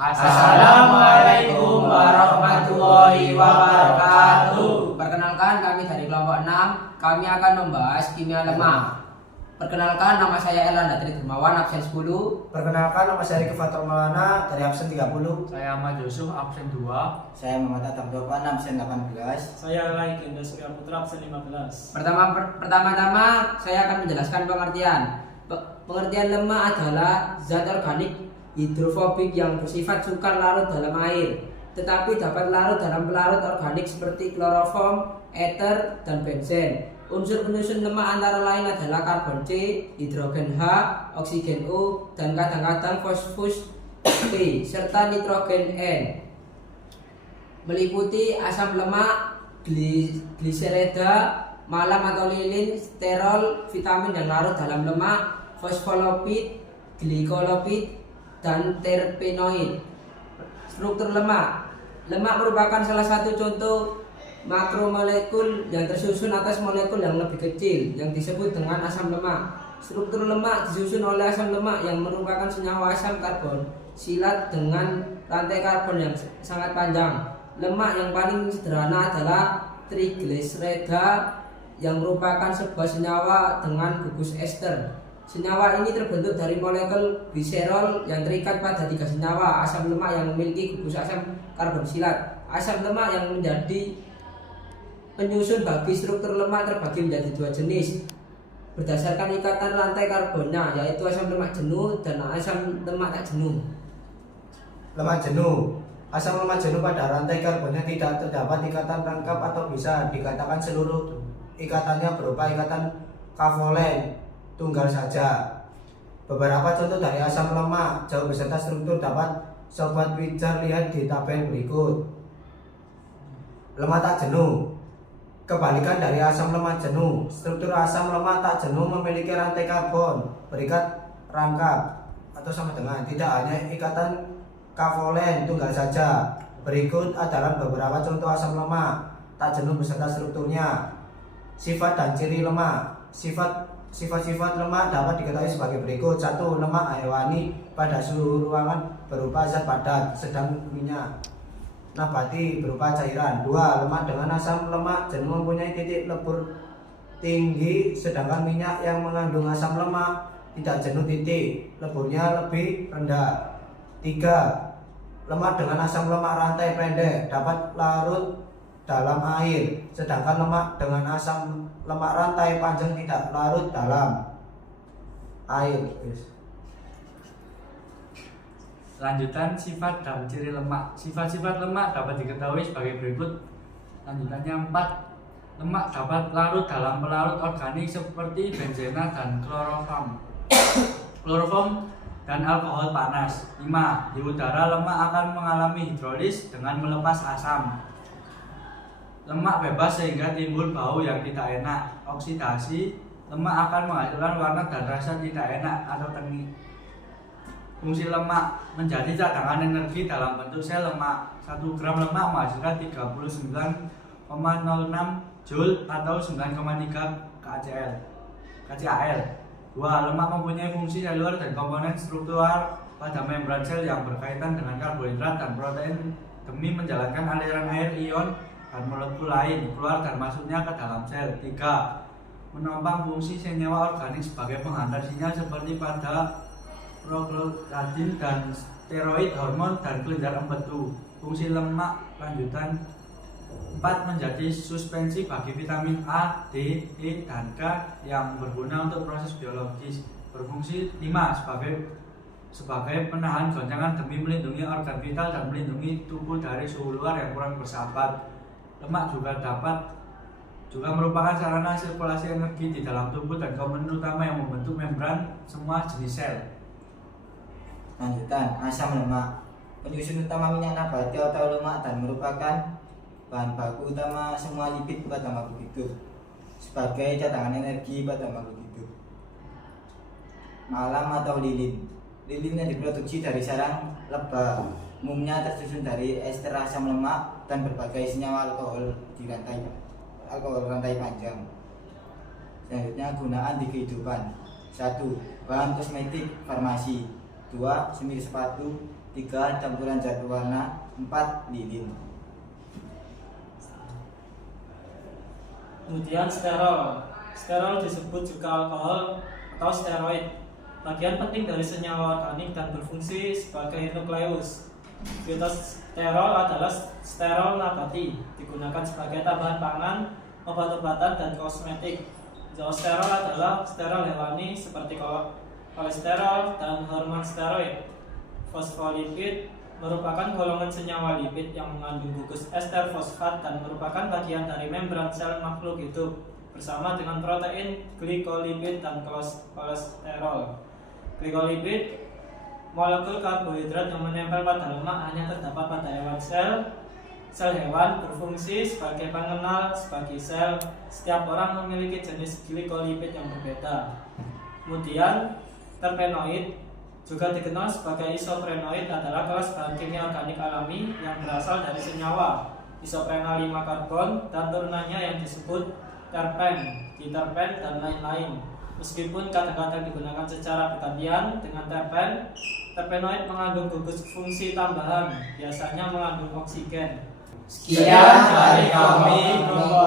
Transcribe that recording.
Assalamualaikum warahmatullahi wabarakatuh. Perkenalkan, kami dari kelompok 6. Kami akan membahas kimia lemah. Perkenalkan, nama saya Erlanda Tri Dermawan, absen 10. Perkenalkan, nama saya Riki Fatur Maulana dari absen 30. Saya Ahmad Yusuf, absen 2. Saya Muhammad Adam Dopan, absen 18. Saya Laik Indah Surya Putra, absen 15. Pertama-tama saya akan menjelaskan pengertian. Pengertian lemah adalah zat organik hidrofobik yang bersifat sukar larut dalam air, tetapi dapat larut dalam pelarut organik seperti kloroform, ether, dan benzen. Unsur penyusun lemah antara lain adalah karbon C, hidrogen H, oksigen O, dan kadang-kadang fosfus P, serta nitrogen N. Meliputi asam lemak, gliserida, malam atau lilin, sterol, vitamin yang larut dalam lemak, fosfolipid, glikolipid, dan terpenoid. Struktur lemak. Lemak merupakan salah satu contoh makromolekul yang tersusun atas molekul yang lebih kecil yang disebut dengan asam lemak. Struktur lemak disusun oleh asam lemak yang merupakan senyawa asam karbon silat dengan rantai karbon yang sangat panjang. Lemak yang paling sederhana adalah trigliserida yang merupakan sebuah senyawa dengan gugus ester. Senyawa ini terbentuk dari molekul gliserol yang terikat pada 3 senyawa asam lemak yang memiliki gugus asam karbon silat. Asam lemak yang menjadi penyusun bagi struktur lemak terbagi menjadi 2 jenis berdasarkan ikatan rantai karbonnya, yaitu asam lemak jenuh dan asam lemak tak jenuh. Lemak jenuh. Asam lemak jenuh pada rantai karbonnya tidak terdapat ikatan lengkap atau bisa dikatakan seluruh ikatannya berupa ikatan kovalent tunggal saja. Beberapa contoh dari asam lemak jauh beserta struktur dapat sobat pijar lihat di tabel berikut. Lemak tak jenuh. Kebalikan dari asam lemak jenuh, struktur asam lemak tak jenuh memiliki rantai karbon berikat rangkap atau sama dengan tidak hanya ikatan kovalent tunggal saja. Berikut adalah beberapa contoh asam lemak tak jenuh beserta strukturnya. Sifat dan ciri lemak. Sifat-sifat lemak dapat diketahui sebagai berikut. 1. Lemak hewani pada suhu ruangan berupa zat padat, sedang minyak nabati berupa cairan. 2. Lemak dengan asam lemak jenuh mempunyai titik lebur tinggi, sedangkan minyak yang mengandung asam lemak tidak jenuh titik leburnya lebih rendah. 3. Lemak dengan asam lemak rantai pendek dapat larut dalam air, sedangkan lemak dengan asam lemak rantai panjang tidak larut dalam air. Lanjutan sifat dan ciri lemak. Sifat-sifat lemak dapat diketahui sebagai berikut. Lanjutannya 4. Lemak dapat larut dalam pelarut organik seperti benzena dan kloroform dan alkohol panas. 5. Di udara lemak akan mengalami hidrolis dengan melepas asam. Lemak bebas sehingga timbul bau yang tidak enak. Oksidasi. Lemak akan menghasilkan warna dan rasa tidak enak atau tengik. Fungsi lemak menjadi cadangan energi dalam bentuk sel lemak. 1 gram lemak menghasilkan 39,06 Joule atau 9,3 kcal. 2. Lemak mempunyai fungsi seluler dan komponen struktural pada membran sel yang berkaitan dengan karbohidrat dan protein demi menjalankan aliran air, ion, dan molekul lain keluar dan masuknya ke dalam sel. 3. Menopang fungsi senyawa organik sebagai penghantar sinyal seperti pada prokloradin dan steroid hormon dan kelenjar empedu. Fungsi lemak lanjutan 4. Menjadi suspensi bagi vitamin A, D, E, dan K yang berguna untuk proses biologis. Berfungsi 5. Sebagai penahan goncangan demi melindungi organ vital dan melindungi tubuh dari suhu luar yang kurang bersahabat. Lemak juga merupakan sarana sirkulasi energi di dalam tubuh dan komponen utama yang membentuk membran semua jenis sel. Lanjutan, asam lemak. Penyusun utama minyak nabati atau lemak dan merupakan bahan baku utama semua lipid pada makhluk hidup sebagai cadangan energi pada makhluk hidup. Malam atau lilin. Lilin yang diproduksi dari sarang lebah umumnya tersusun dari ester asam lemak dan berbagai senyawa alkohol rantai panjang. Selanjutnya, gunaan di kehidupan. 1. Bahan kosmetik farmasi. 2. Semir sepatu. 3. Campuran zat warna. 4. Lilin. Kemudian sterol. Sterol disebut juga alkohol atau steroid. Bagian penting dari senyawa organik dan berfungsi sebagai nukleus. Fitosterol adalah sterol nabati, digunakan sebagai tambahan pangan, obat-obatan, dan kosmetik. Zoosterol adalah sterol hewani seperti kolesterol dan hormon steroid. Fosfolipid merupakan golongan senyawa lipid yang mengandung gugus ester fosfat dan merupakan bagian dari membran sel makhluk hidup bersama dengan protein, glikolipid, dan kolesterol. Glikolipid molekul karbohidrat yang menempel pada lemak hanya terdapat pada hewan sel hewan berfungsi sebagai pengenal bagi sel. Setiap orang memiliki jenis glikolipid yang berbeda. Kemudian terpenoid juga dikenal sebagai isoprenoid adalah kelas bahan kimia organik alami yang berasal dari senyawa isoprenal 5 karbon dan turunannya yang disebut terpen, diterpen, dan lain-lain. Meskipun kadang-kadang digunakan secara bergantian dengan terpen, terpenoid mengandung gugus fungsi tambahan, biasanya mengandung oksigen. Sekian dari kami, kelompok